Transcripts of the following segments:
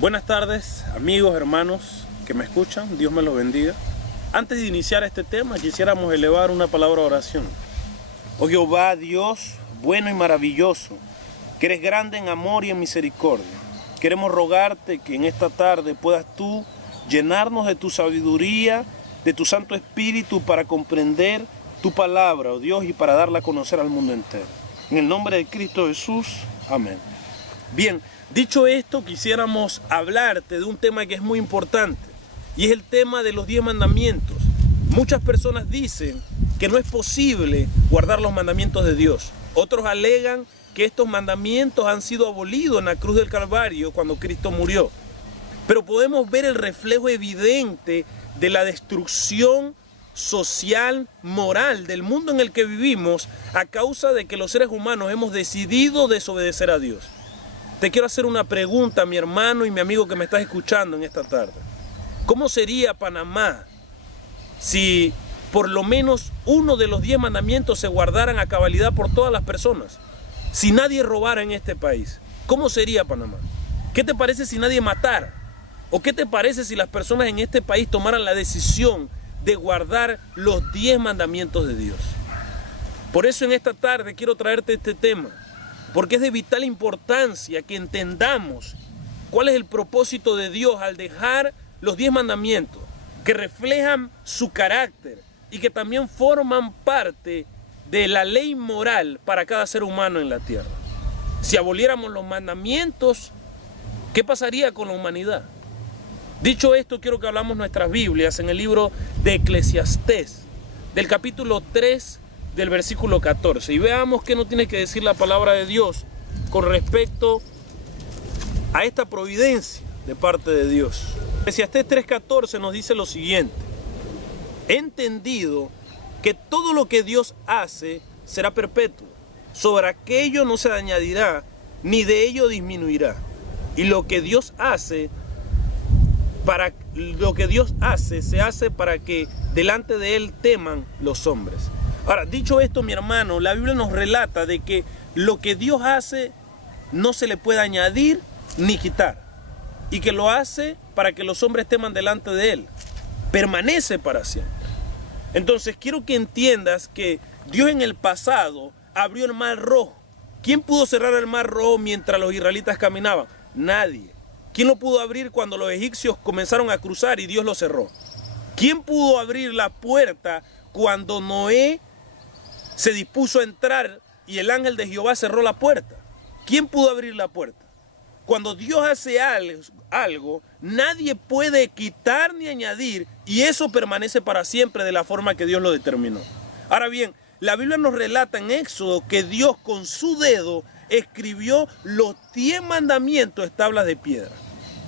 Buenas tardes, amigos, hermanos que me escuchan, Dios me los bendiga. Antes de iniciar este tema, quisiéramos elevar una palabra de oración. Oh Jehová, Dios bueno y maravilloso, que eres grande en amor y en misericordia, queremos rogarte que en esta tarde puedas tú llenarnos de tu sabiduría, de tu Santo Espíritu para comprender tu palabra, oh Dios, y para darla a conocer al mundo entero. En el nombre de Cristo Jesús, amén. Bien, dicho esto, quisiéramos hablarte de un tema que es muy importante, y es el tema de los 10 mandamientos. Muchas personas dicen que no es posible guardar los mandamientos de Dios. Otros alegan que estos mandamientos han sido abolidos en la cruz del Calvario cuando Cristo murió. Pero podemos ver el reflejo evidente de la destrucción social, moral del mundo en el que vivimos a causa de que los seres humanos hemos decidido desobedecer a Dios. Te quiero hacer una pregunta, mi hermano y mi amigo que me estás escuchando en esta tarde. ¿Cómo sería Panamá si por lo menos uno de los 10 mandamientos se guardaran a cabalidad por todas las personas? Si nadie robara en este país, ¿cómo sería Panamá? ¿Qué te parece si nadie matara? ¿O qué te parece si las personas en este país tomaran la decisión de guardar los 10 mandamientos de Dios? Por eso en esta tarde quiero traerte este tema, porque es de vital importancia que entendamos cuál es el propósito de Dios al dejar los 10 mandamientos, que reflejan su carácter y que también forman parte de la ley moral para cada ser humano en la tierra. Si aboliéramos los mandamientos, ¿qué pasaría con la humanidad? Dicho esto, quiero que hablamos nuestras Biblias en el libro de Eclesiastés, del capítulo 3, del versículo 14, y veamos qué nos tiene que decir la palabra de Dios con respecto a esta providencia de parte de Dios. Eclesiastés 3:14 nos dice lo siguiente: he entendido que todo lo que Dios hace será perpetuo, sobre aquello no se añadirá, ni de ello disminuirá, y lo que Dios hace se hace para que delante de él teman los hombres. Ahora, dicho esto, mi hermano, la Biblia nos relata de que lo que Dios hace no se le puede añadir ni quitar, y que lo hace para que los hombres teman delante de él. Permanece para siempre. Entonces, quiero que entiendas que Dios en el pasado abrió el mar rojo. ¿Quién pudo cerrar el mar rojo mientras los israelitas caminaban? Nadie. ¿Quién lo pudo abrir cuando los egipcios comenzaron a cruzar y Dios lo cerró? ¿Quién pudo abrir la puerta cuando Noé se dispuso a entrar y el ángel de Jehová cerró la puerta? ¿Quién pudo abrir la puerta? Cuando Dios hace algo, nadie puede quitar ni añadir, y eso permanece para siempre de la forma que Dios lo determinó. Ahora bien, la Biblia nos relata en Éxodo que Dios con su dedo escribió los 10 mandamientos en tablas de piedra.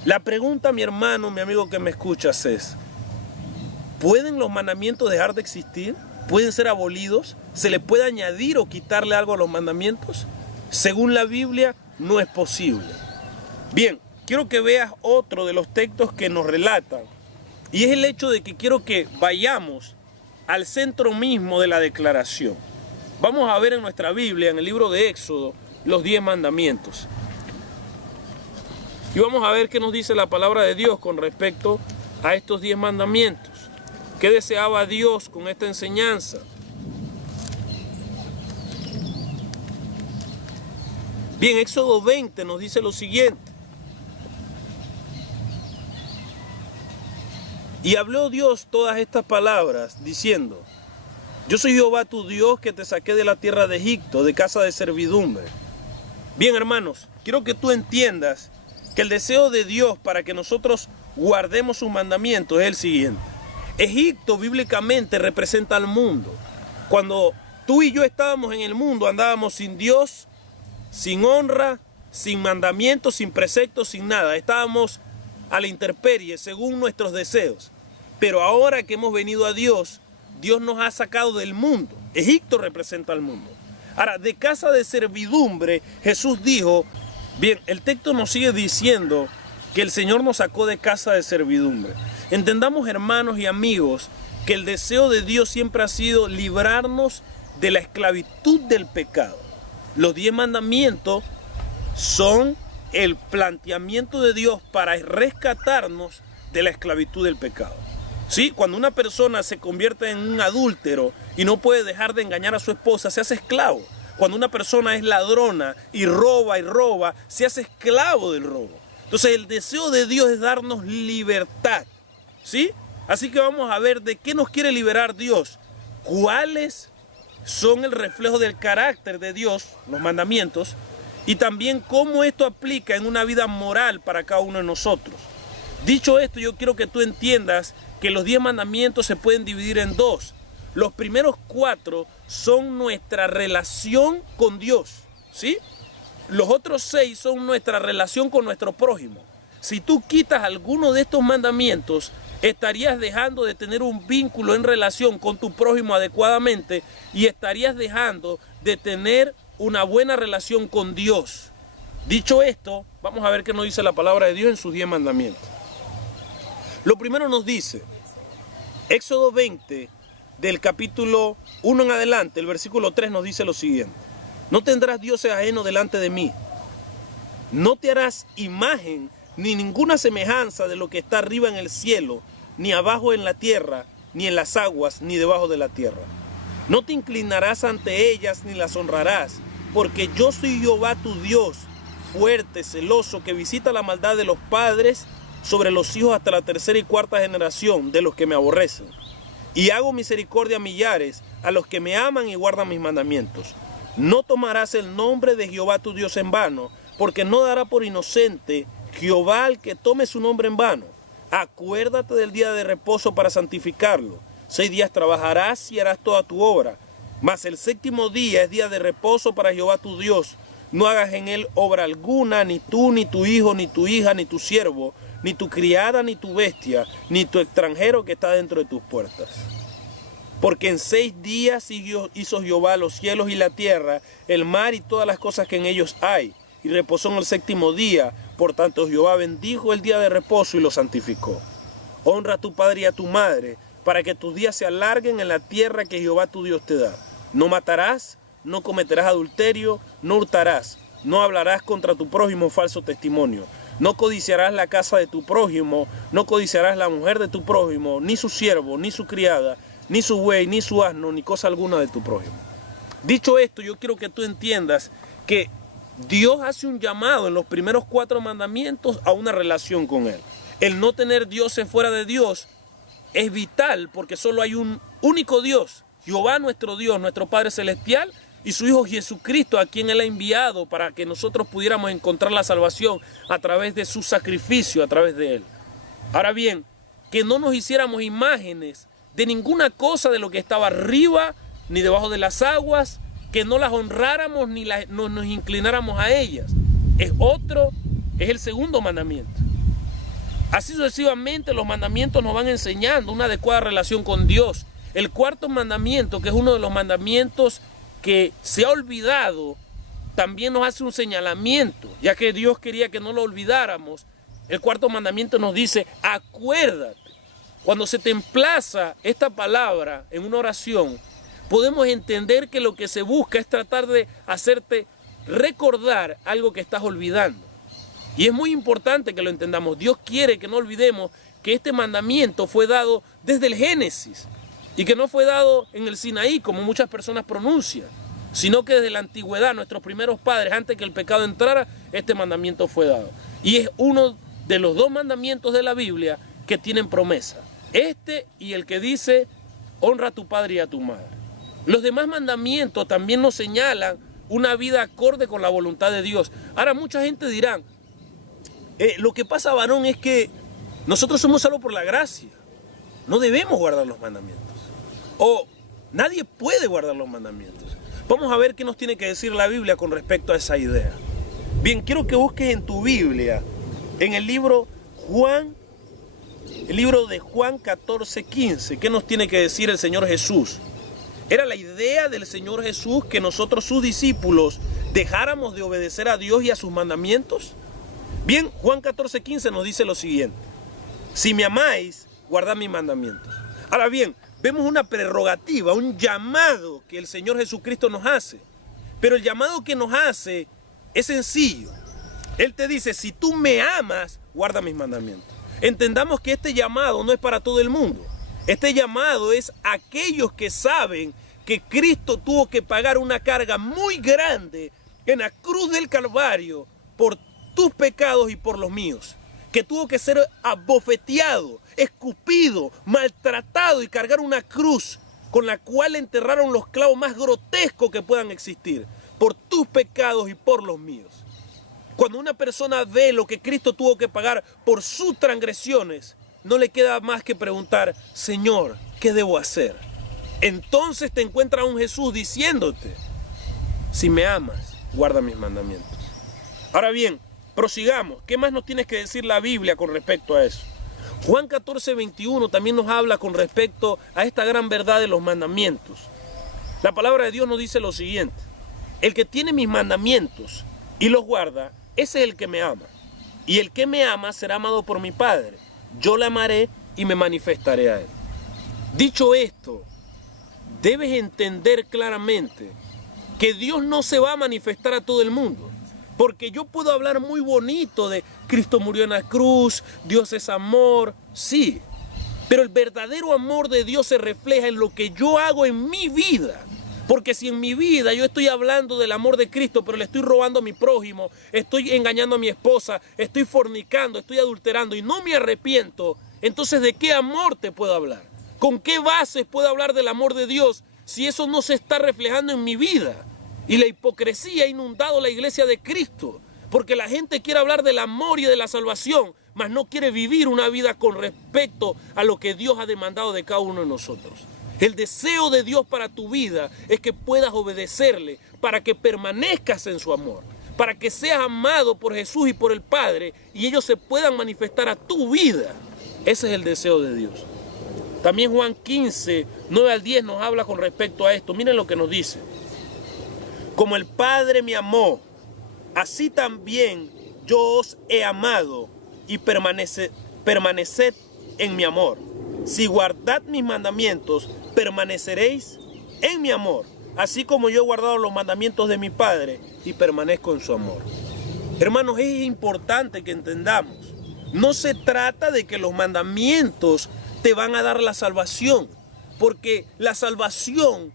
La pregunta, mi hermano, mi amigo que me escuchas es: ¿pueden los mandamientos dejar de existir? ¿Pueden ser abolidos? ¿Se le puede añadir o quitarle algo a los mandamientos? Según la Biblia, no es posible. Bien, quiero que veas otro de los textos que nos relatan, y es el hecho de que quiero que vayamos al centro mismo de la declaración. Vamos a ver en nuestra Biblia, en el libro de Éxodo, los 10 mandamientos. Y vamos a ver qué nos dice la palabra de Dios con respecto a estos 10 mandamientos. ¿Qué deseaba Dios con esta enseñanza? Bien, Éxodo 20 nos dice lo siguiente: y habló Dios todas estas palabras, diciendo: yo soy Jehová tu Dios, que te saqué de la tierra de Egipto, de casa de servidumbre. Bien, hermanos, quiero que tú entiendas que el deseo de Dios para que nosotros guardemos sus mandamientos es el siguiente. Egipto bíblicamente representa al mundo. Cuando tú y yo estábamos en el mundo, andábamos sin Dios, sin honra, sin mandamientos, sin preceptos, sin nada. Estábamos a la intemperie según nuestros deseos. Pero ahora que hemos venido a Dios, Dios nos ha sacado del mundo. Egipto representa al mundo. Ahora, de casa de servidumbre, Jesús dijo, bien, el texto nos sigue diciendo que el Señor nos sacó de casa de servidumbre. Entendamos, hermanos y amigos, que el deseo de Dios siempre ha sido librarnos de la esclavitud del pecado. Los 10 mandamientos son el planteamiento de Dios para rescatarnos de la esclavitud del pecado. ¿Sí? Cuando una persona se convierte en un adúltero y no puede dejar de engañar a su esposa, se hace esclavo. Cuando una persona es ladrona y roba, se hace esclavo del robo. Entonces el deseo de Dios es darnos libertad, ¿sí? Así que vamos a ver de qué nos quiere liberar Dios, cuáles son el reflejo del carácter de Dios, los mandamientos, y también cómo esto aplica en una vida moral para cada uno de nosotros. Dicho esto, yo quiero que tú entiendas que los 10 mandamientos se pueden dividir en dos. Los primeros 4 son nuestra relación con Dios, ¿sí? Los otros 6 son nuestra relación con nuestro prójimo. Si tú quitas alguno de estos mandamientos, estarías dejando de tener un vínculo en relación con tu prójimo adecuadamente y estarías dejando de tener una buena relación con Dios. Dicho esto, vamos a ver qué nos dice la palabra de Dios en sus 10 mandamientos. Lo primero nos dice, Éxodo 20, del capítulo 1 en adelante, el versículo 3 nos dice lo siguiente. No tendrás dioses ajenos delante de mí. No te harás imagen ni ninguna semejanza de lo que está arriba en el cielo, ni abajo en la tierra, ni en las aguas, ni debajo de la tierra. No te inclinarás ante ellas ni las honrarás, porque yo soy Jehová tu Dios, fuerte, celoso, que visita la maldad de los padres sobre los hijos hasta la 3ª y 4ª generación de los que me aborrecen. Y hago misericordia a millares, a los que me aman y guardan mis mandamientos. No tomarás el nombre de Jehová tu Dios en vano, porque no dará por inocente Jehová al que tome su nombre en vano. Acuérdate del día de reposo para santificarlo. 6 días trabajarás y harás toda tu obra, mas el 7º día es día de reposo para Jehová tu Dios. No hagas en él obra alguna, ni tú, ni tu hijo, ni tu hija, ni tu siervo, ni tu criada, ni tu bestia, ni tu extranjero que está dentro de tus puertas. Porque en 6 días hizo Jehová los cielos y la tierra, el mar y todas las cosas que en ellos hay, y reposó en el 7º día. Por tanto Jehová bendijo el día de reposo y lo santificó. Honra a tu padre y a tu madre, para que tus días se alarguen en la tierra que Jehová tu Dios te da. No matarás, no cometerás adulterio, no hurtarás, no hablarás contra tu prójimo falso testimonio. No codiciarás la casa de tu prójimo, no codiciarás la mujer de tu prójimo, ni su siervo, ni su criada, ni su buey, ni su asno, ni cosa alguna de tu prójimo. Dicho esto, yo quiero que tú entiendas que Dios hace un llamado en los primeros 4 mandamientos a una relación con Él. El no tener dioses fuera de Dios es vital porque solo hay un único Dios, Jehová nuestro Dios, nuestro Padre Celestial, y su Hijo Jesucristo, a quien Él ha enviado para que nosotros pudiéramos encontrar la salvación a través de su sacrificio, a través de Él. Ahora bien, que no nos hiciéramos imágenes de ninguna cosa de lo que estaba arriba, ni debajo de las aguas, que no las honráramos ni no nos inclináramos a ellas. Es el segundo mandamiento. Así sucesivamente los mandamientos nos van enseñando una adecuada relación con Dios. El 4º mandamiento, que es uno de los mandamientos que se ha olvidado, también nos hace un señalamiento, ya que Dios quería que no lo olvidáramos. El 4º mandamiento nos dice, acuérdate. Cuando se te emplaza esta palabra en una oración, podemos entender que lo que se busca es tratar de hacerte recordar algo que estás olvidando. Y es muy importante que lo entendamos. Dios quiere que no olvidemos que este mandamiento fue dado desde el Génesis y que no fue dado en el Sinaí, como muchas personas pronuncian, sino que desde la antigüedad, nuestros primeros padres, antes que el pecado entrara, este mandamiento fue dado. Y es uno de los 2 mandamientos de la Biblia que tienen promesa. Este y el que dice, honra a tu padre y a tu madre. Los demás mandamientos también nos señalan una vida acorde con la voluntad de Dios. Ahora mucha gente dirá, lo que pasa, varón, es que nosotros somos salvos por la gracia. No debemos guardar los mandamientos. O nadie puede guardar los mandamientos. Vamos a ver qué nos tiene que decir la Biblia con respecto a esa idea. Bien, quiero que busques en tu Biblia, en el libro de Juan 14:15. ¿Qué nos tiene que decir el Señor Jesús? Era la idea del Señor Jesús que nosotros, sus discípulos, dejáramos de obedecer a Dios y a sus mandamientos. Bien, Juan 14:15 nos dice lo siguiente. Si me amáis, guardad mis mandamientos. Ahora bien, vemos una prerrogativa, un llamado que el Señor Jesucristo nos hace. Pero el llamado que nos hace es sencillo. Él te dice, si tú me amas, guarda mis mandamientos. Entendamos que este llamado no es para todo el mundo. Este llamado es a aquellos que saben que Cristo tuvo que pagar una carga muy grande en la cruz del Calvario por tus pecados y por los míos. Que tuvo que ser abofeteado, escupido, maltratado y cargar una cruz con la cual enterraron los clavos más grotescos que puedan existir, por tus pecados y por los míos. Cuando una persona ve lo que Cristo tuvo que pagar por sus transgresiones, no le queda más que preguntar, Señor, ¿qué debo hacer? Entonces te encuentras a un Jesús diciéndote, si me amas, guarda mis mandamientos. Ahora bien, prosigamos. ¿Qué más nos tienes que decir la Biblia con respecto a eso? Juan 14:21 también nos habla con respecto a esta gran verdad de los mandamientos. La palabra de Dios nos dice lo siguiente: el que tiene mis mandamientos y los guarda, ese es el que me ama. Y el que me ama será amado por mi Padre. Yo le amaré y me manifestaré a él. Dicho esto, debes entender claramente que Dios no se va a manifestar a todo el mundo. Porque yo puedo hablar muy bonito de Cristo murió en la cruz, Dios es amor, sí. Pero el verdadero amor de Dios se refleja en lo que yo hago en mi vida. Porque si en mi vida yo estoy hablando del amor de Cristo, pero le estoy robando a mi prójimo, estoy engañando a mi esposa, estoy fornicando, estoy adulterando y no me arrepiento, entonces ¿de qué amor te puedo hablar? ¿Con qué bases puedo hablar del amor de Dios si eso no se está reflejando en mi vida? Y la hipocresía ha inundado la iglesia de Cristo, porque la gente quiere hablar del amor y de la salvación, mas no quiere vivir una vida con respecto a lo que Dios ha demandado de cada uno de nosotros. El deseo de Dios para tu vida es que puedas obedecerle, para que permanezcas en su amor, para que seas amado por Jesús y por el Padre, y ellos se puedan manifestar a tu vida. Ese es el deseo de Dios. También Juan 15, 9 al 10 nos habla con respecto a esto. Miren lo que nos dice. Como el Padre me amó, así también yo os he amado, y permaneced en mi amor. Si guardad mis mandamientos, permaneceréis en mi amor, así como yo he guardado los mandamientos de mi Padre y permanezco en su amor. Hermanos, es importante que entendamos, no se trata de que los mandamientos te van a dar la salvación, porque la salvación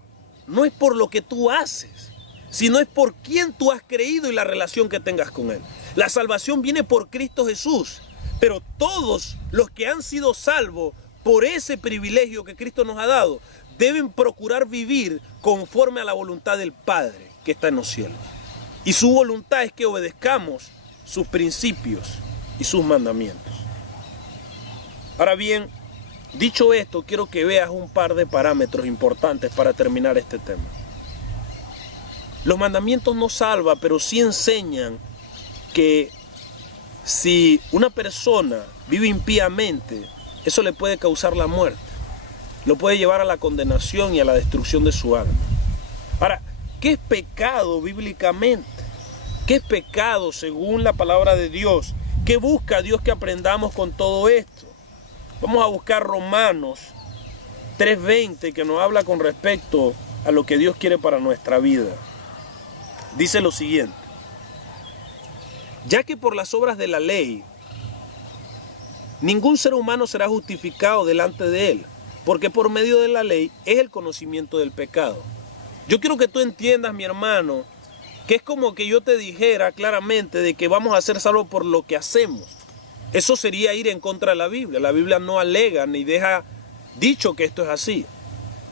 no es por lo que tú haces, sino es por quién tú has creído y la relación que tengas con Él. La salvación viene por Cristo Jesús, pero todos los que han sido salvos por ese privilegio que Cristo nos ha dado, deben procurar vivir conforme a la voluntad del Padre que está en los cielos. Y su voluntad es que obedezcamos sus principios y sus mandamientos. Ahora bien, dicho esto, quiero que veas un par de parámetros importantes para terminar este tema. Los mandamientos no salvan, pero sí enseñan que si una persona vive impíamente, eso le puede causar la muerte. Lo puede llevar a la condenación y a la destrucción de su alma. Ahora, ¿qué es pecado bíblicamente? ¿Qué es pecado según la palabra de Dios? ¿Qué busca Dios que aprendamos con todo esto? Vamos a buscar Romanos 3:20, que nos habla con respecto a lo que Dios quiere para nuestra vida. Dice lo siguiente: ya que por las obras de la ley ningún ser humano será justificado delante de él, porque por medio de la ley es el conocimiento del pecado. Yo quiero que tú entiendas, mi hermano, que es como que yo te dijera claramente de que vamos a ser salvos por lo que hacemos. Eso sería ir en contra de la Biblia. La Biblia no alega ni deja dicho que esto es así.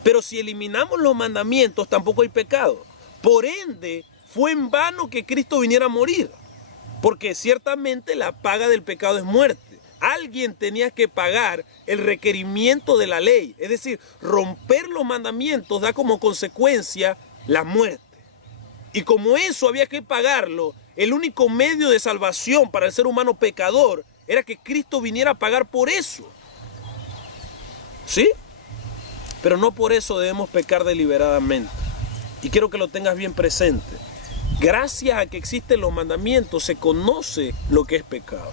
Pero si eliminamos los mandamientos, tampoco hay pecado. Por ende, fue en vano que Cristo viniera a morir, porque ciertamente la paga del pecado es muerte. Alguien tenía que pagar el requerimiento de la ley, es decir, romper los mandamientos da como consecuencia la muerte. Y como eso había que pagarlo, el único medio de salvación para el ser humano pecador era que Cristo viniera a pagar por eso. ¿Sí? Pero no por eso debemos pecar deliberadamente. Y quiero que lo tengas bien presente. Gracias a que existen los mandamientos se conoce lo que es pecado.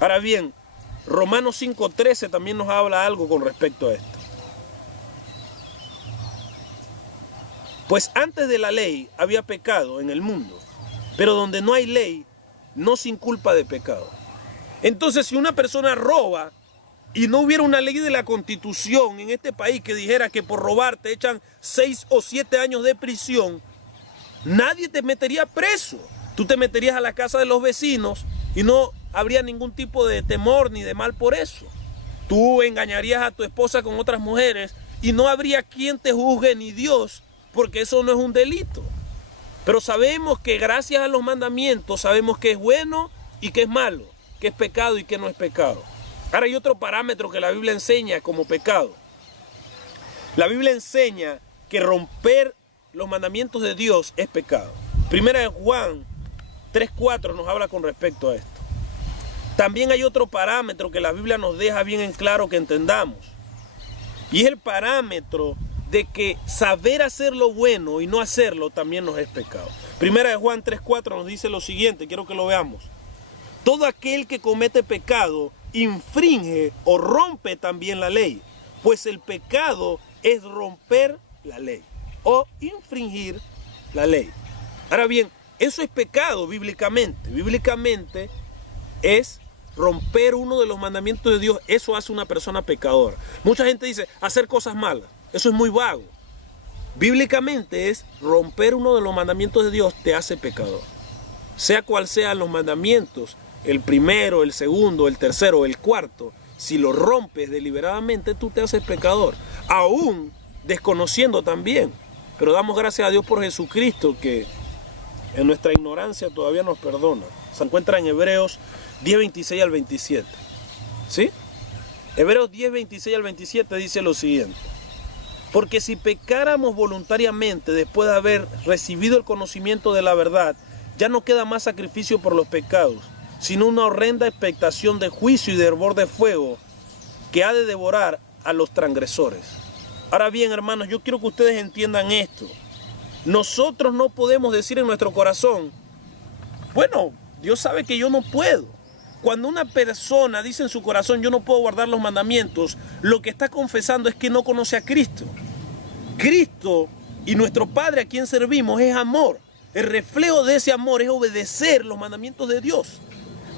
Ahora bien, Romanos 5:13 también nos habla algo con respecto a esto. Pues antes de la ley había pecado en el mundo, pero donde no hay ley, no sin culpa de pecado. Entonces, si una persona roba y no hubiera una ley de la Constitución en este país que dijera que por robar te echan 6 o 7 años de prisión, nadie te metería preso. Tú te meterías a la casa de los vecinos y no habría ningún tipo de temor ni de mal por eso. Tú engañarías a tu esposa con otras mujeres y no habría quien te juzgue ni Dios, porque eso no es un delito. Pero sabemos que gracias a los mandamientos sabemos que es bueno y que es malo, que es pecado y que no es pecado. Ahora hay otro parámetro que la Biblia enseña como pecado. La Biblia enseña que romper los mandamientos de Dios es pecado. Primera de Juan 3:4 nos habla con respecto a esto. También hay otro parámetro que la Biblia nos deja bien en claro que entendamos. Y es el parámetro de que saber hacer lo bueno y no hacerlo también nos es pecado. Primera de Juan 3:4 nos dice lo siguiente, quiero que lo veamos. Todo aquel que comete pecado infringe o rompe también la ley, pues el pecado es romper la ley o infringir la ley. Ahora bien, eso es pecado bíblicamente. Bíblicamente es romper uno de los mandamientos de Dios. Eso hace una persona pecadora. Mucha gente dice hacer cosas malas. Eso es muy vago. Bíblicamente es romper uno de los mandamientos de Dios te hace pecador. Sea cual sean los mandamientos, el primero, el segundo, el tercero, el cuarto, si lo rompes deliberadamente, tú te haces pecador. Aún desconociendo también. Pero damos gracias a Dios por Jesucristo que en nuestra ignorancia todavía nos perdona. Se encuentra en Hebreos 10:26 al 27. ¿Sí? Hebreos 10:26 al 27 dice lo siguiente. Porque si pecáramos voluntariamente después de haber recibido el conocimiento de la verdad, ya no queda más sacrificio por los pecados, sino una horrenda expectación de juicio y de hervor de fuego que ha de devorar a los transgresores. Ahora bien, hermanos, yo quiero que ustedes entiendan esto. Nosotros no podemos decir en nuestro corazón, bueno, Dios sabe que yo no puedo. Cuando una persona dice en su corazón, yo no puedo guardar los mandamientos, lo que está confesando es que no conoce a Cristo. Cristo y nuestro Padre a quien servimos es amor. El reflejo de ese amor es obedecer los mandamientos de Dios.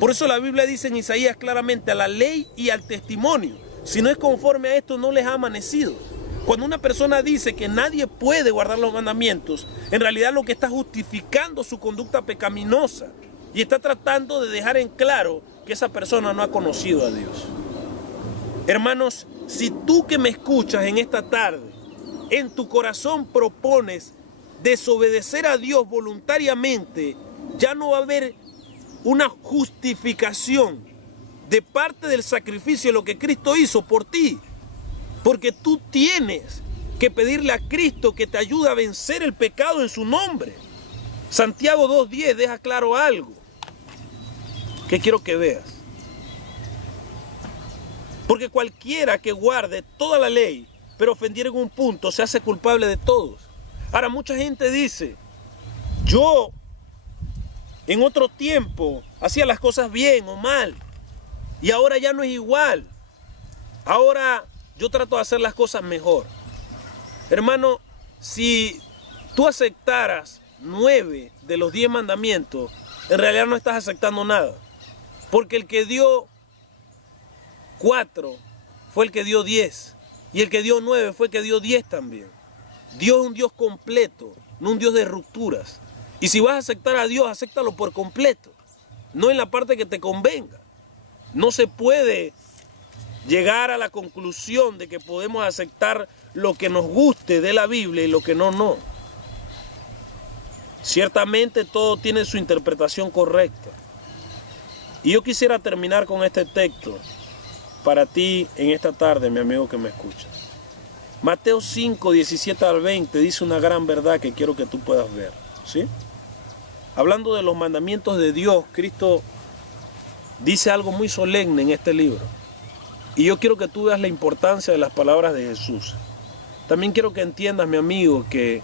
Por eso la Biblia dice en Isaías claramente, a la ley y al testimonio. Si no es conforme a esto, no les ha amanecido. Cuando una persona dice que nadie puede guardar los mandamientos, en realidad lo que está justificando su conducta pecaminosa y está tratando de dejar en claro que esa persona no ha conocido a Dios. Hermanos, si tú que me escuchas en esta tarde, en tu corazón propones desobedecer a Dios voluntariamente, ya no va a haber una justificación de parte del sacrificio de lo que Cristo hizo por ti. Porque tú tienes que pedirle a Cristo que te ayude a vencer el pecado en su nombre. Santiago 2:10 deja claro algo que quiero que veas. Porque cualquiera que guarde toda la ley, pero ofendiera en un punto, se hace culpable de todos. Ahora, mucha gente dice, yo en otro tiempo hacía las cosas bien o mal, y ahora ya no es igual. Ahora yo trato de hacer las cosas mejor. Hermano, si tú aceptaras 9 de los 10 mandamientos, en realidad no estás aceptando nada. Porque el que dio 4 fue el que dio 10. Y el que dio 9 fue el que dio 10 también. Dios es un Dios completo, no un Dios de rupturas. Y si vas a aceptar a Dios, acéptalo por completo. No en la parte que te convenga. No se puede llegar a la conclusión de que podemos aceptar lo que nos guste de la Biblia y lo que no, no. Ciertamente todo tiene su interpretación correcta. Y yo quisiera terminar con este texto para ti en esta tarde, mi amigo que me escuchas. Mateo 5, 17 al 20 dice una gran verdad que quiero que tú puedas ver, ¿sí? Hablando de los mandamientos de Dios, Cristo dice algo muy solemne en este libro. Y yo quiero que tú veas la importancia de las palabras de Jesús. También quiero que entiendas, mi amigo, que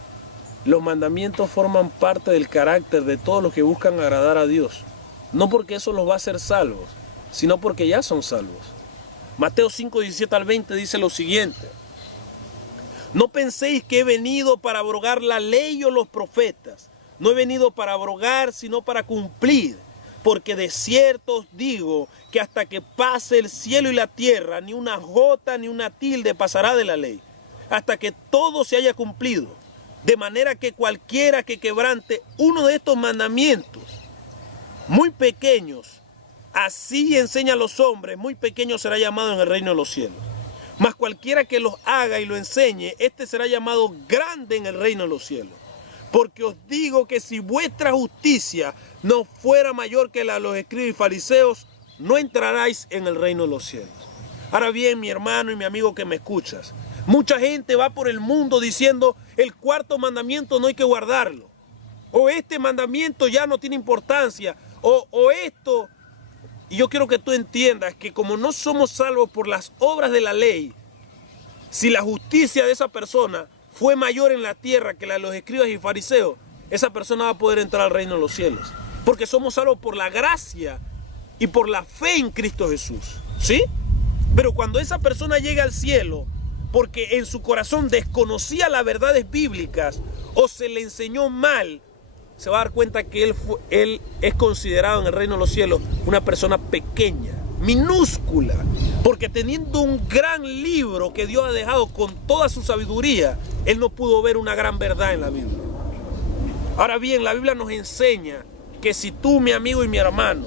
los mandamientos forman parte del carácter de todos los que buscan agradar a Dios. No porque eso los va a hacer salvos, sino porque ya son salvos. Mateo 5, 17 al 20 dice lo siguiente. No penséis que he venido para abrogar la ley o los profetas. No he venido para abrogar, sino para cumplir. porque de cierto os digo que hasta que pase el cielo y la tierra, ni una jota ni una tilde pasará de la ley, hasta que todo se haya cumplido. De manera que cualquiera que quebrante uno de estos mandamientos, muy pequeños, así enseña a los hombres, muy pequeño será llamado en el reino de los cielos. Mas cualquiera que los haga y lo enseñe, este será llamado grande en el reino de los cielos. Porque os digo que si vuestra justicia no fuera mayor que la de los escribas y fariseos, no entraráis en el reino de los cielos. Ahora bien, mi hermano y mi amigo que me escuchas, mucha gente va por el mundo diciendo el cuarto mandamiento no hay que guardarlo. O este mandamiento ya no tiene importancia. O esto. Y yo quiero que tú entiendas que como no somos salvos por las obras de la ley, si la justicia de esa persona fue mayor en la tierra que la de los escribas y fariseos, esa persona va a poder entrar al reino de los cielos. Porque somos salvos por la gracia y por la fe en Cristo Jesús. ¿Sí? Pero cuando esa persona llega al cielo, porque en su corazón desconocía las verdades bíblicas o se le enseñó mal, se va a dar cuenta que él es considerado en el reino de los cielos una persona pequeña, minúscula, porque teniendo un gran libro que Dios ha dejado con toda su sabiduría, él no pudo ver una gran verdad en la Biblia. Ahora bien, la Biblia nos enseña que si tú, mi amigo y mi hermano,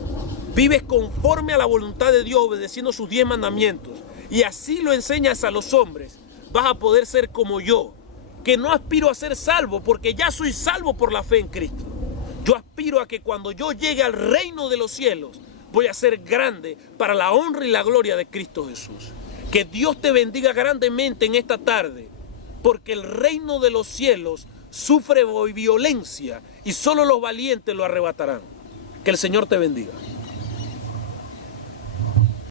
vives conforme a la voluntad de Dios, obedeciendo sus 10 mandamientos, y así lo enseñas a los hombres, vas a poder ser como yo, que no aspiro a ser salvo porque ya soy salvo por la fe en Cristo. Yo aspiro a que cuando yo llegue al reino de los cielos, voy a ser grande para la honra y la gloria de Cristo Jesús. Que Dios te bendiga grandemente en esta tarde, porque el reino de los cielos sufre violencia y solo los valientes lo arrebatarán. Que el Señor te bendiga.